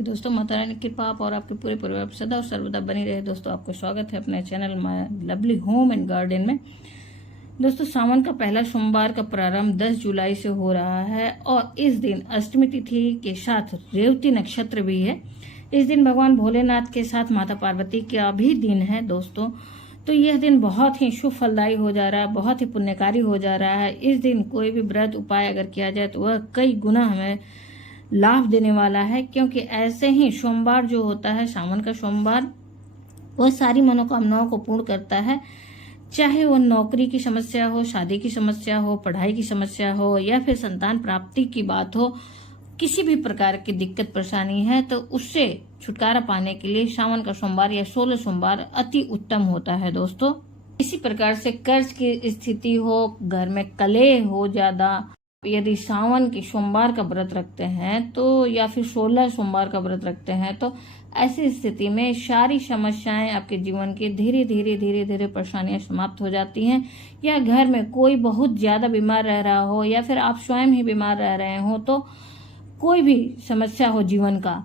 फिर दोस्तों माता रानी की कृपा आप और आपके पूरे परिवार पर सदा और सर्वदा बनी रहे। दोस्तों आपको स्वागत है अपने channel my lovely home and garden में। दोस्तों सावन का पहला सोमवार का प्रारंभ 10 जुलाई से हो रहा है और इस दिन अष्टमी तिथि के साथ रेवती नक्षत्र भी है। इस दिन भगवान भोलेनाथ के साथ माता पार्वती का भी दिन है दोस्तों। तो यह दिन बहुत ही शुभ फलदायी हो जा रहा है, बहुत ही पुण्यकारी हो जा रहा है। इस दिन कोई भी व्रत उपाय अगर किया जाए तो वह कई गुना हमें लाभ देने वाला है, क्योंकि ऐसे ही सोमवार जो होता है, सावन का सोमवार, वह सारी मनोकामनाओं को पूर्ण करता है। चाहे वो नौकरी की समस्या हो, शादी की समस्या हो, पढ़ाई की समस्या हो या फिर संतान प्राप्ति की बात हो, किसी भी प्रकार की दिक्कत परेशानी है तो उससे छुटकारा पाने के लिए सावन का सोमवार या 16 सोमवार अति उत्तम होता है दोस्तों। इसी प्रकार से कर्ज की स्थिति हो, घर में कलह हो ज्यादा, यदि सावन के सोमवार का व्रत रखते हैं तो या फिर 16 सोमवार का व्रत रखते हैं तो ऐसी स्थिति में सारी समस्याएं आपके जीवन की धीरे धीरे परेशानियां समाप्त हो जाती हैं। या घर में कोई बहुत ज्यादा बीमार रह रहा हो या फिर आप स्वयं ही बीमार रह रहे हो, तो कोई भी समस्या हो जीवन का,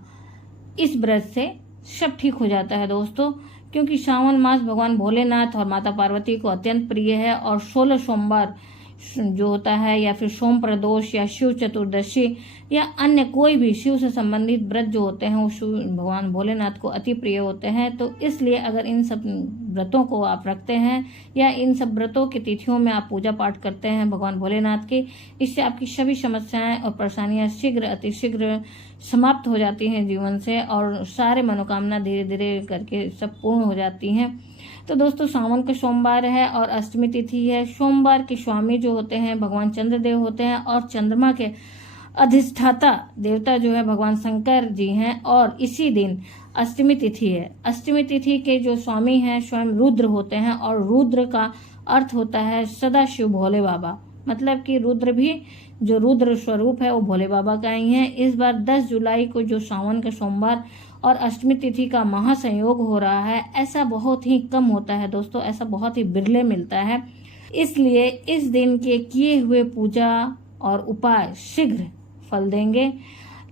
इस व्रत से सब ठीक हो जाता है दोस्तों। क्योंकि सावन मास भगवान भोलेनाथ और माता पार्वती को अत्यंत प्रिय है और 16 सोमवार जो होता है या फिर सोम प्रदोष या शिव चतुर्दशी या अन्य कोई भी शिव से संबंधित व्रत जो होते हैं वो भगवान भोलेनाथ को अति प्रिय होते हैं। तो इसलिए अगर इन सब व्रतों को आप रखते हैं या इन सब व्रतों की तिथियों में आप पूजा पाठ करते हैं भगवान भोलेनाथ की, इससे आपकी सभी समस्याएं और परेशानियां शीघ्र अतिशीघ्र समाप्त हो जाती हैं जीवन से और सारे मनोकामना धीरे धीरे करके सब पूर्ण हो जाती हैं। तो दोस्तों सावन का सोमवार है और अष्टमी तिथि है। सोमवार के स्वामी जो होते हैं भगवान चंद्रदेव होते हैं और चंद्रमा के अधिष्ठाता देवता जो है भगवान शंकर जी हैं और इसी दिन अष्टमी तिथि है। अष्टमी तिथि के जो स्वामी हैं स्वयं रुद्र होते हैं और रुद्र का अर्थ होता है सदाशिव भोले बाबा, मतलब कि रुद्र भी जो रुद्र स्वरूप है वो भोले बाबा का ही है। इस बार 10 जुलाई को जो सावन का सोमवार और अष्टमी तिथि का महासंयोग हो रहा है, ऐसा बहुत ही कम होता है दोस्तों, ऐसा बहुत ही बिरले मिलता है। इसलिए इस दिन के किए हुए पूजा और उपाय शीघ्र फल देंगे।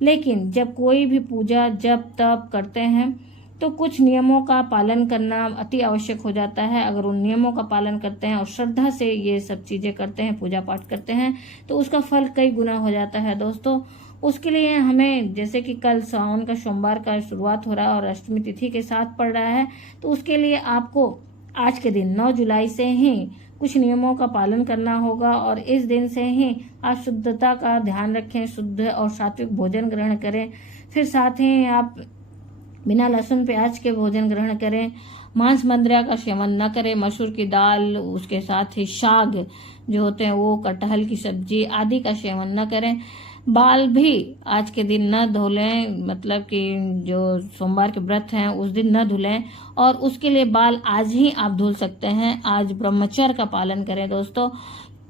लेकिन जब कोई भी पूजा जब तब करते हैं तो कुछ नियमों का पालन करना अति आवश्यक हो जाता है। अगर उन नियमों का पालन करते हैं और श्रद्धा से ये सब चीजें करते हैं, पूजा पाठ करते हैं, तो उसका फल कई गुना हो जाता है दोस्तों। उसके लिए हमें, जैसे कि कल सावन का सोमवार का शुरुआत हो रहा है और अष्टमी तिथि के साथ पड़ रहा है, तो उसके लिए आपको आज के दिन 9 जुलाई से ही कुछ नियमों का पालन करना होगा और इस दिन से ही आप शुद्धता का ध्यान रखें, शुद्ध और सात्विक भोजन ग्रहण करें। फिर साथ ही आप बिना लहसुन प्याज के भोजन ग्रहण करें, मांस मंद्रिया का सेवन न करें, मसूर की दाल, उसके साथ ही साग जो होते हैं वो, कटहल की सब्जी आदि का सेवन न करें। बाल भी आज के दिन न धुलें, मतलब कि जो सोमवार के व्रत हैं उस दिन न धुलें और उसके लिए बाल आज ही आप धुल सकते हैं। आज ब्रह्मचर्य का पालन करें दोस्तों,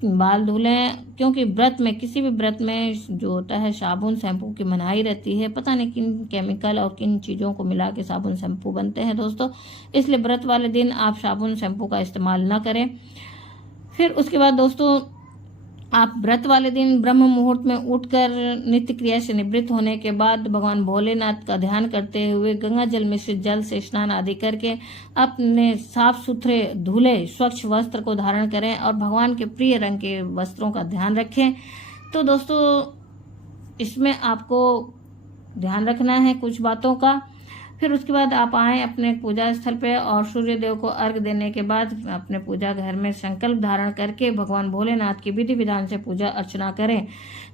बाल धुलें, क्योंकि व्रत में, किसी भी व्रत में जो होता है साबुन शैम्पू की मनाही रहती है। पता नहीं किन केमिकल और किन चीज़ों को मिला के साबुन शैम्पू बनते हैं दोस्तों, इसलिए व्रत वाले दिन आप साबुन शैम्पू का इस्तेमाल न करें। फिर उसके बाद दोस्तों आप व्रत वाले दिन ब्रह्म मुहूर्त में उठकर नित्य क्रिया से निवृत्त होने के बाद भगवान भोलेनाथ का ध्यान करते हुए गंगा जल मिश्रित जल से स्नान आदि करके अपने साफ सुथरे धुले स्वच्छ वस्त्र को धारण करें और भगवान के प्रिय रंग के वस्त्रों का ध्यान रखें। तो दोस्तों इसमें आपको ध्यान रखना है कुछ बातों का। फिर उसके बाद आप आए अपने पूजा स्थल पे और सूर्य देव को अर्घ देने के बाद अपने पूजा घर में संकल्प धारण करके भगवान भोलेनाथ की विधि विधान से पूजा अर्चना करें।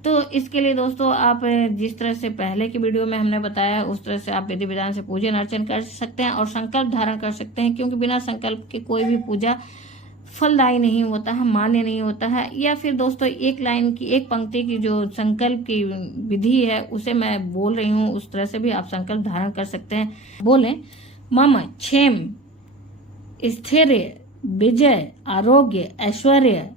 तो इसके लिए दोस्तों आप जिस तरह से पहले की वीडियो में हमने बताया उस तरह से आप विधि विधान से पूजन अर्चन कर सकते हैं और संकल्प धारण कर सकते हैं, क्योंकि बिना संकल्प के कोई भी पूजा फलदायी नहीं होता है, मान्य नहीं होता है। या फिर दोस्तों एक लाइन की, एक पंक्ति की जो संकल्प की विधि है उसे मैं बोल रही हूँ, उस तरह से भी आप संकल्प धारण कर सकते हैं। बोलें, मम क्षेम स्थैर्य विजय आरोग्य ऐश्वर्य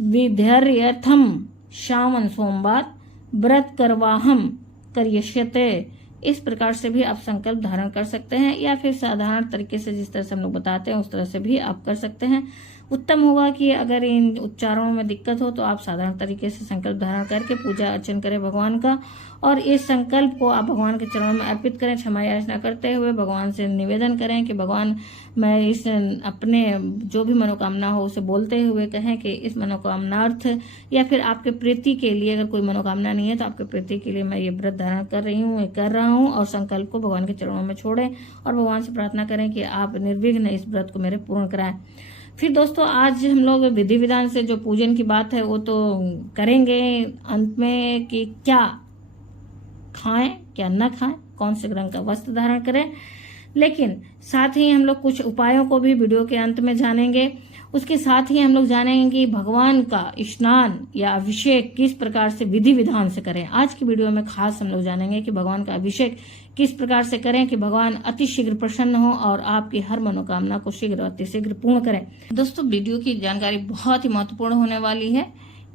अभिविध्यर्थम सावन सोमवार व्रत करवाहम करिष्यते। इस प्रकार से भी आप संकल्प धारण कर सकते हैं या फिर साधारण तरीके से जिस तरह से हम लोग बताते हैं उस तरह से भी आप कर सकते हैं। उत्तम होगा कि अगर इन उच्चारणों में दिक्कत हो तो आप साधारण तरीके से संकल्प धारण करके पूजा अर्चन करें भगवान का, और इस संकल्प को आप भगवान के चरणों में अर्पित करें। क्षमा याचना करते हुए भगवान से निवेदन करें कि भगवान, मैं इस अपने जो भी मनोकामना हो उसे बोलते हुए कहें कि इस मनोकामनार्थ या फिर आपके प्रीति के लिए, अगर कोई मनोकामना नहीं है तो आपके प्रीति के लिए मैं ये व्रत धारण कर रहा हूँ, और संकल्प को भगवान के चरणों में छोड़ें और भगवान से प्रार्थना करें कि आप निर्विघ्न इस व्रत को मेरे पूर्ण कराएं। फिर दोस्तों आज हम लोग विधि विधान से जो पूजन की बात है वो तो करेंगे अंत में, कि क्या खाएं क्या न खाएं, कौन से रंग का वस्त्र धारण करें, लेकिन साथ ही हम लोग कुछ उपायों को भी वीडियो के अंत में जानेंगे। उसके साथ ही हम लोग जानेंगे कि भगवान का स्नान या अभिषेक किस प्रकार से विधि विधान से करें। आज की वीडियो में खास हम लोग जानेंगे कि भगवान का अभिषेक किस प्रकार से करें कि भगवान अति शीघ्र प्रसन्न हो और आपकी हर मनोकामना को शीघ्र अति शीघ्र पूर्ण करें। दोस्तों वीडियो की जानकारी बहुत ही महत्वपूर्ण होने वाली है,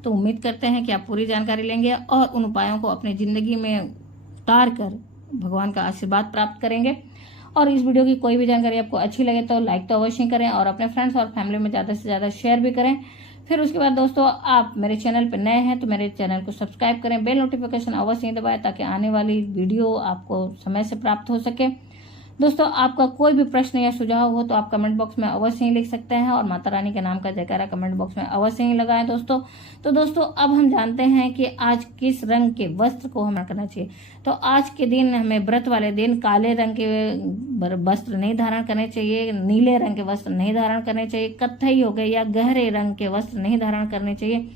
तो उम्मीद करते हैं कि आप पूरी जानकारी लेंगे और उन उपायों को अपनी जिंदगी में उतार कर भगवान का आशीर्वाद प्राप्त करेंगे। और इस वीडियो की कोई भी जानकारी आपको अच्छी लगे तो लाइक तो अवश्य करें और अपने फ्रेंड्स और फैमिली में ज़्यादा से ज़्यादा शेयर भी करें। फिर उसके बाद दोस्तों आप मेरे चैनल पर नए हैं तो मेरे चैनल को सब्सक्राइब करें, बेल नोटिफिकेशन अवश्य ही दबाएं ताकि आने वाली वीडियो आपको समय से प्राप्त हो सके। दोस्तों आपका कोई भी प्रश्न या सुझाव हो तो आप कमेंट बॉक्स में अवश्य ही लिख सकते हैं और माता रानी के नाम का जयकारा कमेंट बॉक्स में अवश्य ही लगाएं दोस्तों। तो दोस्तों अब हम जानते हैं कि आज किस रंग के वस्त्र को हमें करना चाहिए। तो आज के दिन हमें व्रत वाले दिन काले रंग के वस्त्र नहीं धारण करने चाहिए, नीले रंग के वस्त्र नहीं धारण करने चाहिए, कत्थई हो गए या गहरे रंग के वस्त्र नहीं धारण करने चाहिए।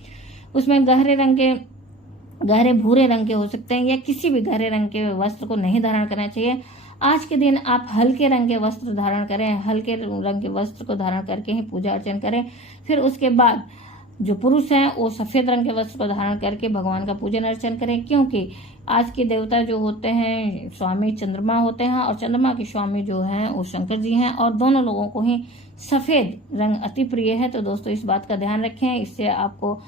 उसमें गहरे भूरे रंग के हो सकते हैं या किसी भी गहरे रंग के वस्त्र को नहीं धारण करना चाहिए। आज के दिन आप हल्के रंग के वस्त्र धारण करें, हल्के रंग के वस्त्र को धारण करके ही पूजा अर्चन करें। फिर उसके बाद जो पुरुष हैं वो सफेद रंग के वस्त्र को धारण करके भगवान का पूजन अर्चन करें, क्योंकि आज के देवता जो होते हैं स्वामी चंद्रमा होते हैं और चंद्रमा के स्वामी जो हैं वो शंकर जी हैं, और दोनों लोगों को ही सफेद रंग अति प्रिय है। तो दोस्तों इस बात का ध्यान रखें, इससे आपको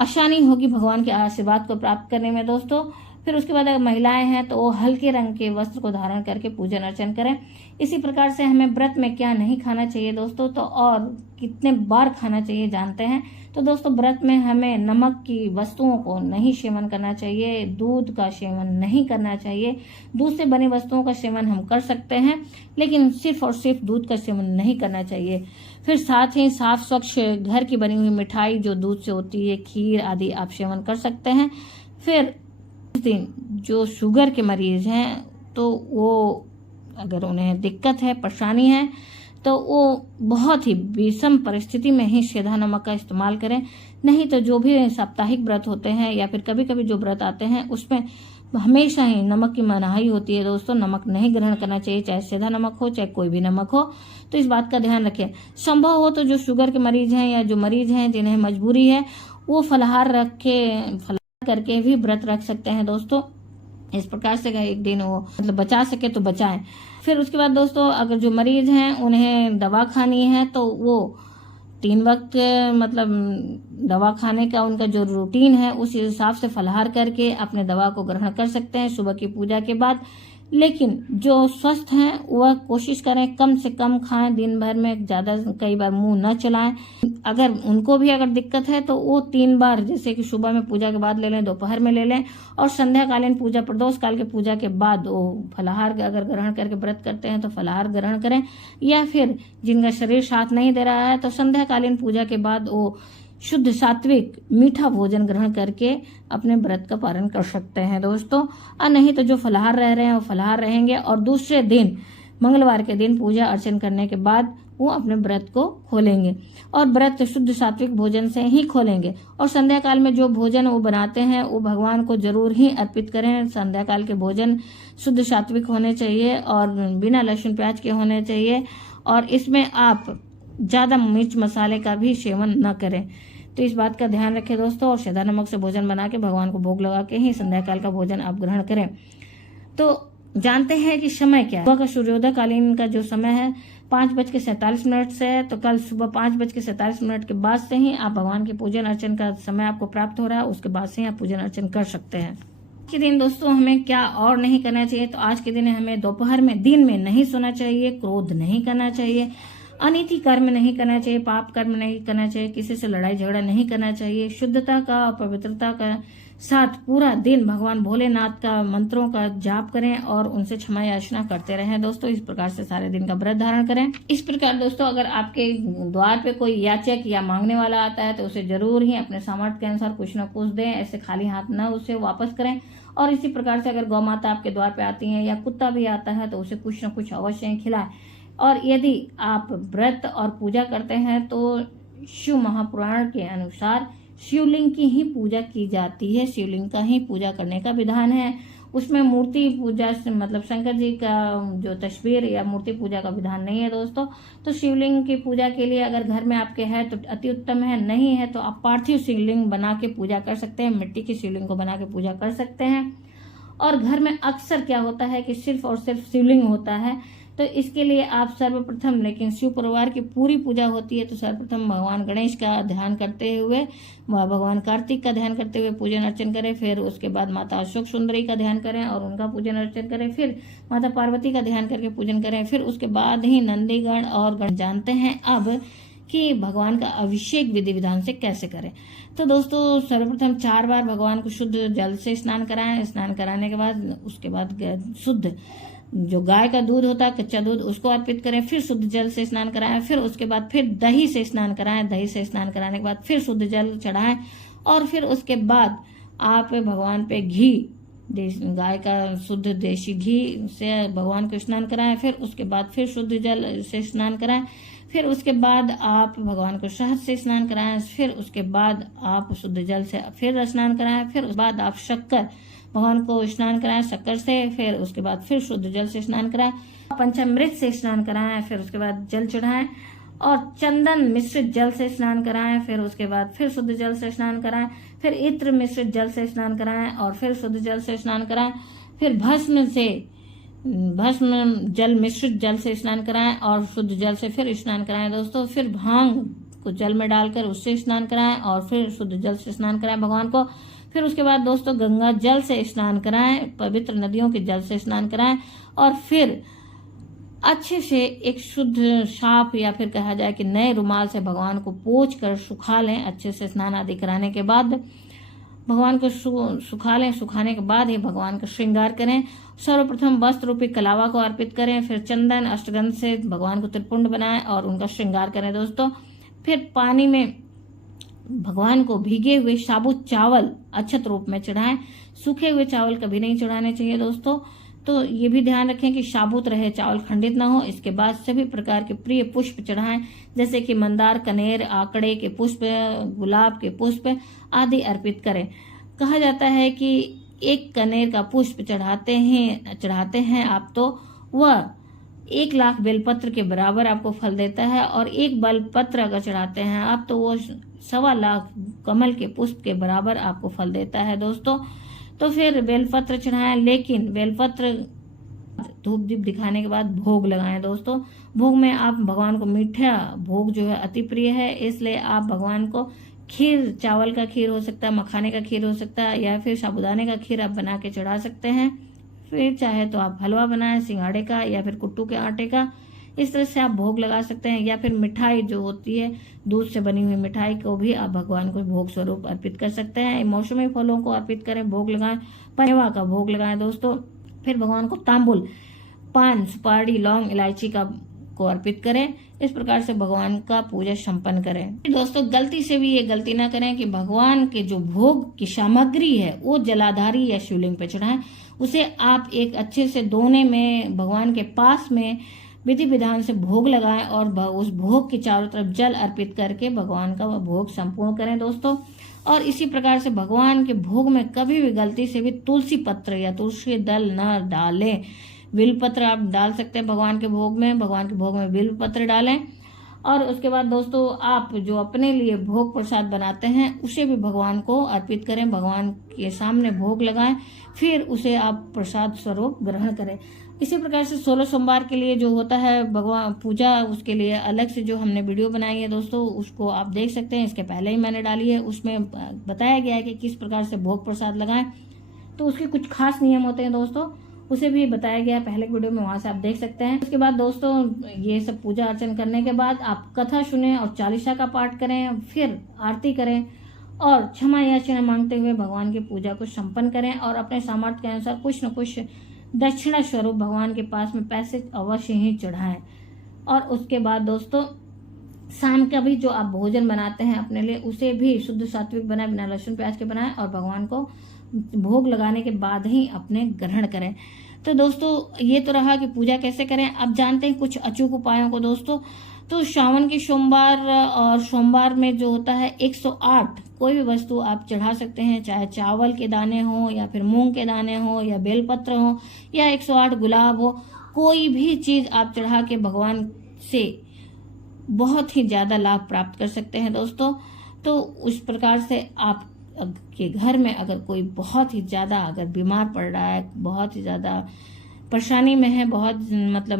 आसानी होगी भगवान के आशीर्वाद को प्राप्त करने में दोस्तों। फिर उसके बाद अगर महिलाएं हैं तो वो हल्के रंग के वस्त्र को धारण करके पूजन अर्चन करें। इसी प्रकार से हमें व्रत में क्या नहीं खाना चाहिए दोस्तों, तो और कितने बार खाना चाहिए जानते हैं। तो दोस्तों व्रत में हमें नमक की वस्तुओं को नहीं सेवन करना चाहिए, दूध का सेवन नहीं करना चाहिए। दूध से बनी वस्तुओं का सेवन हम कर सकते हैं, लेकिन सिर्फ और सिर्फ दूध का सेवन नहीं करना चाहिए। फिर साथ ही साफ स्वच्छ घर की बनी हुई मिठाई जो दूध से होती है, खीर आदि आप सेवन कर सकते हैं। फिर दिन जो शुगर के मरीज हैं तो वो अगर उन्हें दिक्कत है, परेशानी है, तो वो बहुत ही विषम परिस्थिति में ही सेंधा नमक का इस्तेमाल करें। नहीं तो जो भी साप्ताहिक व्रत होते हैं या फिर कभी कभी जो व्रत आते हैं उसमें हमेशा ही नमक की मनाही होती है दोस्तों। नमक नहीं ग्रहण करना चाहिए, चाहे सेंधा नमक हो चाहे कोई भी नमक हो। तो इस बात का ध्यान रखें। संभव हो तो जो शुगर के मरीज हैं या जो मरीज हैं जिन्हें मजबूरी है वो फलाहार करके भी व्रत रख सकते हैं दोस्तों। इस प्रकार से एक दिन वो बचा सके तो बचाएं। फिर उसके बाद दोस्तों अगर जो मरीज हैं उन्हें दवा खानी है तो वो 3 वक्त दवा खाने का उनका जो रूटीन है उस हिसाब से फलाहार करके अपने दवा को ग्रहण कर सकते हैं सुबह की पूजा के बाद। लेकिन जो स्वस्थ हैं वह कोशिश करें कम से कम खाएं, दिन भर में ज़्यादा कई बार मुंह न चलाएं। अगर उनको भी अगर दिक्कत है तो वो 3 बार, जैसे कि सुबह में पूजा के बाद ले लें, दोपहर में ले लें और संध्याकालीन पूजा प्रदोष काल के पूजा के बाद वो फलाहार अगर ग्रहण करके व्रत करते हैं तो फलाहार ग्रहण करें। या फिर जिनका शरीर साथ नहीं दे रहा है तो संध्याकालीन पूजा के बाद वो शुद्ध सात्विक मीठा भोजन ग्रहण करके अपने व्रत का पालन कर सकते हैं दोस्तों। और नहीं तो जो फलाहार रह रहे हैं वो फलाहार रहेंगे और दूसरे दिन मंगलवार के दिन पूजा अर्चन करने के बाद वो अपने व्रत को खोलेंगे और व्रत शुद्ध सात्विक भोजन से ही खोलेंगे। और संध्या काल में जो भोजन वो बनाते हैं वो भगवान को जरूर ही अर्पित करें। संध्या काल के भोजन शुद्ध सात्विक होने चाहिए और बिना लहसुन प्याज के होने चाहिए, और इसमें आप ज़्यादा मिर्च मसाले का भी सेवन न करें। तो इस बात का ध्यान रखें दोस्तों, और सेंधा नमक से भोजन बना के भगवान को भोग लगा के ही संध्या काल का भोजन आप ग्रहण करें। तो जानते हैं कि समय क्या है। सुबह का सूर्योदय कालीन का जो समय है 5:47 से है, तो कल सुबह 5:47 के बाद से ही आप भगवान के पूजन अर्चन का समय आपको प्राप्त हो रहा है, उसके बाद से ही आप पूजन अर्चन कर सकते हैं। आज के दिन दोस्तों हमें क्या और नहीं करना चाहिए, तो आज के दिन हमें दोपहर में दिन में नहीं सोना चाहिए, क्रोध नहीं करना चाहिए, अनिति कर्म नहीं करना चाहिए, पाप कर्म नहीं करना चाहिए, किसी से लड़ाई झगड़ा नहीं करना चाहिए। शुद्धता का और पवित्रता का साथ पूरा दिन भगवान भोलेनाथ का मंत्रों का जाप करें और उनसे क्षमा याचना करते रहें दोस्तों। इस प्रकार से सारे दिन का व्रत धारण करें। इस प्रकार दोस्तों अगर आपके द्वार पे कोई याचक या मांगने वाला आता है तो उसे जरूर ही अपने सामर्थ्य के अनुसार कुछ न कुछ दें, ऐसे खाली हाथ न उसे वापस करें। और इसी प्रकार से अगर गौ माता आपके द्वार पे आती है या कुत्ता भी आता है तो उसे कुछ न कुछ अवश्य खिलाएं। और यदि आप व्रत और पूजा करते हैं तो शिव महापुराण के अनुसार शिवलिंग की ही पूजा की जाती है, शिवलिंग का ही पूजा करने का विधान है। उसमें मूर्ति पूजा से मतलब शंकर जी का जो तस्वीर या मूर्ति पूजा का विधान नहीं है दोस्तों। तो शिवलिंग की पूजा के लिए अगर घर में आपके है तो अति उत्तम है, नहीं है तो आप पार्थिव शिवलिंग बना के पूजा कर सकते हैं, मिट्टी की शिवलिंग को बना के पूजा कर सकते हैं। और घर में अक्सर क्या होता है कि सिर्फ और सिर्फ शिवलिंग होता है, तो इसके लिए आप सर्वप्रथम, लेकिन शिव परिवार की पूरी पूजा होती है तो सर्वप्रथम भगवान गणेश का ध्यान करते हुए, भगवान कार्तिक का ध्यान करते हुए पूजन अर्चन करें। फिर उसके बाद माता अशोक सुंदरी का ध्यान करें और उनका पूजन अर्चन करें। फिर माता पार्वती का ध्यान करके पूजन करें। फिर उसके बाद ही नंदीगण और गण। जानते हैं अब कि भगवान का अभिषेक विधि विधान से कैसे करें। तो दोस्तों सर्वप्रथम 4 बार भगवान को शुद्ध जल से स्नान कराएं। स्नान कराने के बाद उसके बाद शुद्ध जो गाय का दूध होता है, कच्चा दूध, उसको अर्पित करें। फिर शुद्ध जल से स्नान कराएं। फिर उसके बाद फिर दही से स्नान कराएं। दही से स्नान कराने के बाद फिर शुद्ध जल चढ़ाएं। और फिर उसके बाद आप भगवान पे घी, गाय का शुद्ध देशी घी से भगवान को स्नान कराएं। फिर उसके बाद फिर शुद्ध जल से स्नान कराएं। फिर उसके बाद आप भगवान को शहद से स्नान कराएं। फिर उसके बाद आप शुद्ध जल से फिर स्नान कराएं। फिर उसके बाद आप शक्कर भगवान को स्नान कराएं शक्कर से। फिर उसके बाद फिर शुद्ध जल से स्नान कराएं। पंचामृत से स्नान कराएं। फिर उसके बाद जल चढ़ाएं और चंदन मिश्रित जल से स्नान कराएं। फिर उसके बाद फिर शुद्ध जल से स्नान कराएं। फिर इत्र मिश्रित जल से स्नान कराएं और फिर शुद्ध जल से स्नान कराएं। फिर भस्म जल मिश्रित जल से स्नान कराएं और शुद्ध जल से फिर स्नान कराएं दोस्तों। फिर भांग को जल में डालकर उससे स्नान कराएं और फिर शुद्ध जल से स्नान कराएं भगवान को। फिर उसके बाद दोस्तों गंगा जल से स्नान कराएं, पवित्र नदियों के जल से स्नान कराएं और फिर अच्छे से एक शुद्ध साफ या फिर कहा जाए कि नए रुमाल से भगवान को पोंछ कर सुखा लें। अच्छे से स्नान आदि कराने के बाद भगवान को सुखा लें। सुखाने के बाद ही भगवान का श्रृंगार करें। सर्वप्रथम वस्त्र रूपी कलावा को अर्पित करें। फिर चंदन अष्टगंध से भगवान को त्रिपुंड बनाएं और उनका श्रृंगार करें दोस्तों। फिर पानी में भगवान को भीगे हुए साबुत चावल अक्षत रूप में चढ़ाएं। सूखे हुए चावल कभी नहीं चढ़ाने चाहिए दोस्तों। तो ये भी ध्यान रखें कि साबुत रहे, चावल खंडित ना हो। इसके बाद सभी प्रकार के प्रिय पुष्प चढ़ाएं, जैसे कि मंदार, कनेर, आकड़े के पुष्प, गुलाब के पुष्प आदि अर्पित करें। कहा जाता है कि एक कनेर का पुष्प चढ़ाते हैं आप तो वह 1 लाख बेलपत्र के बराबर आपको फल देता है। और एक बेलपत्र अगर चढ़ाते हैं आप तो वो 1.25 लाख कमल के पुष्प के बराबर आपको फल देता है दोस्तों। तो फिर बेलपत्र चढ़ाएं, लेकिन बेलपत्र धूप दीप दिखाने के बाद भोग लगाएं दोस्तों। भोग में आप भगवान को मीठा भोग जो है अति प्रिय है, इसलिए आप भगवान को खीर, चावल का खीर हो सकता है, मखाने का खीर हो सकता है या फिर साबूदाने का खीर आप बना के चढ़ा सकते हैं। फिर चाहे तो आप हलवा बनाएं सिंघाड़े का या फिर कुट्टू के आटे का, इस तरह से आप भोग लगा सकते हैं। या फिर मिठाई जो होती है दूध से बनी हुई मिठाई को भी आप भगवान को भोग स्वरूप अर्पित कर सकते हैं। मौसमी फलों को अर्पित करें, भोग लगाएं, पनेवा का भोग लगाएं दोस्तों। फिर भगवान को तांबुल, पान, सुपारी, लौंग, इलायची का को अर्पित करें। इस प्रकार से भगवान का पूजा संपन्न करें। दोस्तों गलती से भी ये गलती ना करें कि भगवान के जो भोग की सामग्री है वो जलाधारी या शिवलिंग पे चढ़ाएं। उसे आप एक अच्छे से दोने में भगवान के पास में विधि विधान से भोग लगाएं और उस भोग के चारों तरफ जल अर्पित करके भगवान का भोग संपूर्ण करें दोस्तों। और इसी प्रकार से भगवान के भोग में कभी भी गलती से भी तुलसी पत्र या तुलसी दल न डालें। बिल्व पत्र आप डाल सकते हैं भगवान के भोग में, भगवान के भोग में बिल्व पत्र डालें। और उसके बाद दोस्तों आप जो अपने लिए भोग प्रसाद बनाते हैं उसे भी भगवान को अर्पित करें, भगवान के सामने भोग लगाएं, फिर उसे आप प्रसाद स्वरूप ग्रहण करें। इसी प्रकार से 16 सोमवार के लिए जो होता है भगवान पूजा, उसके लिए अलग से जो हमने वीडियो बनाई है दोस्तों उसको आप देख सकते हैं। इसके पहले ही मैंने डाली है, उसमें बताया गया है कि किस प्रकार से भोग प्रसाद लगाएं। तो उसके कुछ खास नियम होते हैं दोस्तों, उसे भी बताया गया पहले की वीडियो में, वहां से आप देख सकते हैं। उसके बाद दोस्तों ये सब पूजा अर्चन करने के बाद आप कथा सुने और चालीसा का पाठ करें, फिर आरती करें और क्षमा याचना मांगते हुए भगवान की पूजा को संपन्न करें और अपने सामर्थ्य के अनुसार कुछ न कुछ दक्षिणा स्वरूप भगवान के पास में पैसे अवश्य ही चढ़ाएं। और उसके बाद दोस्तों शाम का भी जो आप भोजन बनाते हैं अपने लिए, उसे भी शुद्ध सात्विक बनाए, बिना लहसुन प्याज के बनाएं और भगवान को भोग लगाने के बाद ही अपने ग्रहण करें। तो दोस्तों ये तो रहा कि पूजा कैसे करें। अब जानते हैं कुछ अचूक उपायों को दोस्तों। तो श्रावण के सोमवार और सोमवार में जो होता है 108 कोई भी वस्तु आप चढ़ा सकते हैं, चाहे चावल के दाने हो या फिर मूंग के दाने हो या बेलपत्र हो या 108 गुलाब हो, कोई भी चीज आप चढ़ा के भगवान से बहुत ही ज्यादा लाभ प्राप्त कर सकते हैं दोस्तों। तो उस प्रकार से आप के घर में अगर कोई बहुत ही ज्यादा अगर बीमार पड़ रहा है, बहुत ही ज्यादा परेशानी में है, बहुत मतलब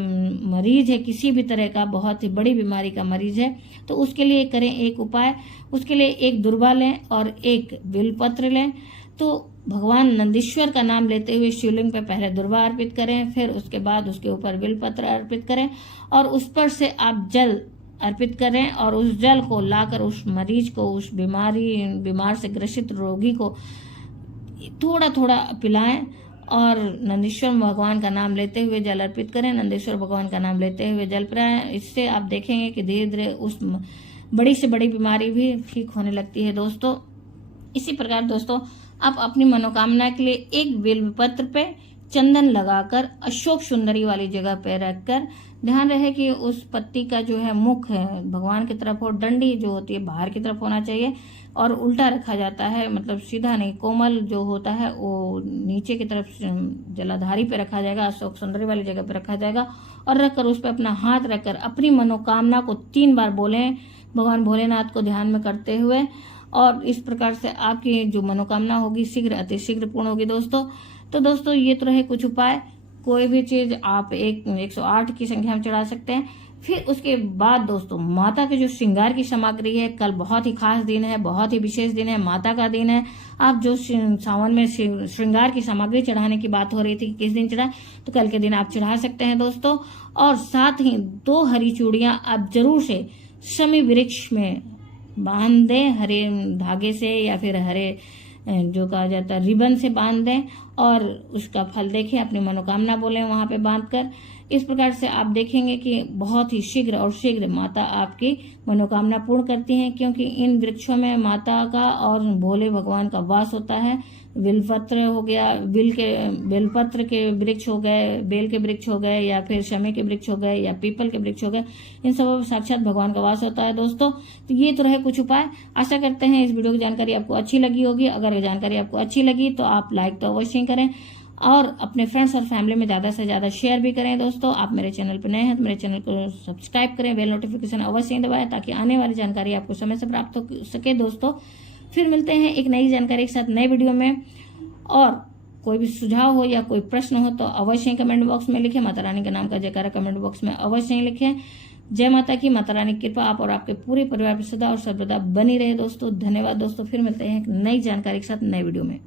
मरीज है किसी भी तरह का, बहुत ही बड़ी बीमारी का मरीज है, तो उसके लिए करें एक उपाय। उसके लिए एक दुर्वा लें और एक बेलपत्र लें। तो भगवान नंदीश्वर का नाम लेते हुए शिवलिंग पे पहले दुर्वा अर्पित करें, फिर उसके बाद उसके ऊपर बेलपत्र अर्पित करें और उस पर से आप जल अर्पित करें और उस जल को लाकर उस मरीज को, उस बीमार से ग्रसित रोगी को थोड़ा थोड़ा पिलाएं और नंदीश्वर भगवान का नाम लेते हुए जल अर्पित करें, नंदीश्वर भगवान का नाम लेते हुए जल पिलाएं। इससे आप देखेंगे कि धीरे धीरे उस बड़ी से बड़ी बीमारी भी ठीक होने लगती है दोस्तों। इसी प्रकार दोस्तों आप अपनी मनोकामना के लिए एक बेलपत्र पे चंदन लगाकर अशोक सुंदरी वाली जगह पे रखकर, ध्यान रहे कि उस पत्ती का जो है मुख भगवान की तरफ हो, डंडी जो होती है बाहर की तरफ होना चाहिए और उल्टा रखा जाता है, मतलब सीधा नहीं, कोमल जो होता है वो नीचे की तरफ जलाधारी पे रखा जाएगा, अशोक सुंदरी वाली जगह पे रखा जाएगा और रखकर उस पर अपना हाथ रखकर अपनी मनोकामना को 3 बार बोलें भगवान भोलेनाथ को ध्यान में करते हुए। और इस प्रकार से आपकी जो मनोकामना होगी शीघ्र अतिशीघ्र पूर्ण होगी दोस्तों। तो दोस्तों ये तो रहे कुछ उपाय। कोई भी चीज आप 108 की संख्या में चढ़ा सकते हैं। फिर उसके बाद दोस्तों माता के जो श्रृंगार की सामग्री है, कल बहुत ही खास दिन है, बहुत ही विशेष दिन है, माता का दिन है। आप जो सावन में श्रृंगार की सामग्री चढ़ाने की बात हो रही थी कि किस दिन चढ़ाए, तो कल के दिन आप चढ़ा सकते हैं दोस्तों। और साथ ही 2 हरी चूड़ियां आप जरूर से शमी वृक्ष में बांध दें, हरे धागे से या फिर हरे जो कहा जाता है रिबन से बांध दें और उसका फल देखें, अपनी मनोकामना बोलें वहां पे बांधकर। इस प्रकार से आप देखेंगे कि बहुत ही शीघ्र और शीघ्र माता आपकी मनोकामना पूर्ण करती हैं, क्योंकि इन वृक्षों में माता का और भोले भगवान का वास होता है। बेलपत्र हो गया, बेलपत्र के वृक्ष हो गए, बेल के वृक्ष हो गए या फिर शमी के वृक्ष हो गए या पीपल के वृक्ष हो गए, इन सब में साक्षात भगवान का वास होता है दोस्तों। तो ये तो रहे कुछ उपाय। आशा करते हैं इस वीडियो की जानकारी आपको अच्छी लगी होगी। अगर जानकारी आपको अच्छी लगी तो आप लाइक तो अवश्य करें और अपने फ्रेंड्स और फैमिली में ज्यादा से ज्यादा शेयर भी करें दोस्तों। आप मेरे चैनल पर नए हैं तो मेरे चैनल को सब्सक्राइब करें, बेल नोटिफिकेशन अवश्य दबाएं ताकि आने वाली जानकारी आपको समय से प्राप्त हो सके दोस्तों। फिर मिलते हैं एक नई जानकारी के साथ नए वीडियो में। और कोई भी सुझाव हो या कोई प्रश्न हो तो अवश्य कमेंट बॉक्स में लिखें। माता रानी के नाम का जयकारा कमेंट बॉक्स में अवश्य लिखें। जय माता की, माता रानी की कृपा आप और आपके पूरे परिवार पर सदा और सर्वदा बनी रहे दोस्तों। धन्यवाद दोस्तों। फिर मिलते हैं एक नई जानकारी के साथ नए वीडियो में।